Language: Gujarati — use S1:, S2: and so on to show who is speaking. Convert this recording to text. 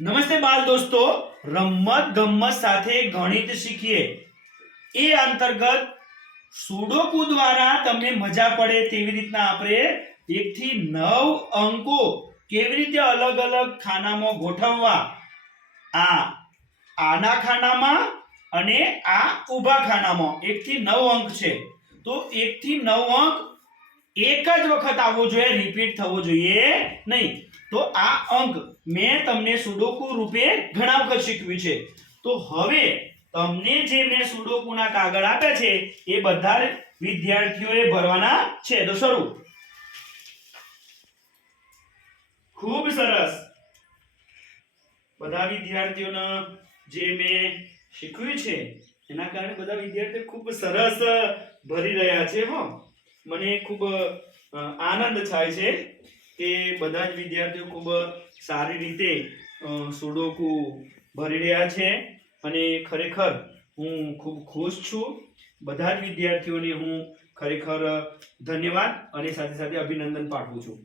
S1: નમસ્તે બાલ દોસ્તો, રમત ગમત સાથે ગણિત શીખીએ. એ અંતર્ગત સુડોકુ દ્વારા તમને મજા પડે તેવી રીતના આપણે એકથી નવ અંકો કેવી રીતે અલગ અલગ ખાનામાં ગોઠવવા? આ આના ખાનામાં અને આ ઊભા ખાનામાં. એકથી નવ અંક છે. તો એકથી નવ અંક એક જ વખત આવવો જોઈએ રિપીટ થવો જોઈએ નહીં. તો આ અંક મેં તમને સુડોકુ રૂપે ઘણા વખત શીખવ્યું છે. તો હવે તમને જે મેં સુડોકુના કાગળ આપ્યા છે, એ બધા વિદ્યાર્થીઓએ ભરવાના છે. તો શરૂ. ખૂબ સરસ. બધા વિદ્યાર્થીઓને જે મેં શીખવ્યું છે, એના કારણે બધા વિદ્યાર્થીઓ ખૂબ સરસ ભરી રહ્યા છે, હો. મને ખૂબ આનંદ થાય છે. કે બધા જ વિદ્યાર્થીઓ ખૂબ સારી રીતે સુડોકુ ભરી રહ્યા છે અને ખરેખર હું ખૂબ ખુશ છું. બધા જ વિદ્યાર્થીઓને હું ખરેખર ધન્યવાદ અને સાથે સાથે અભિનંદન પાઠવું છું.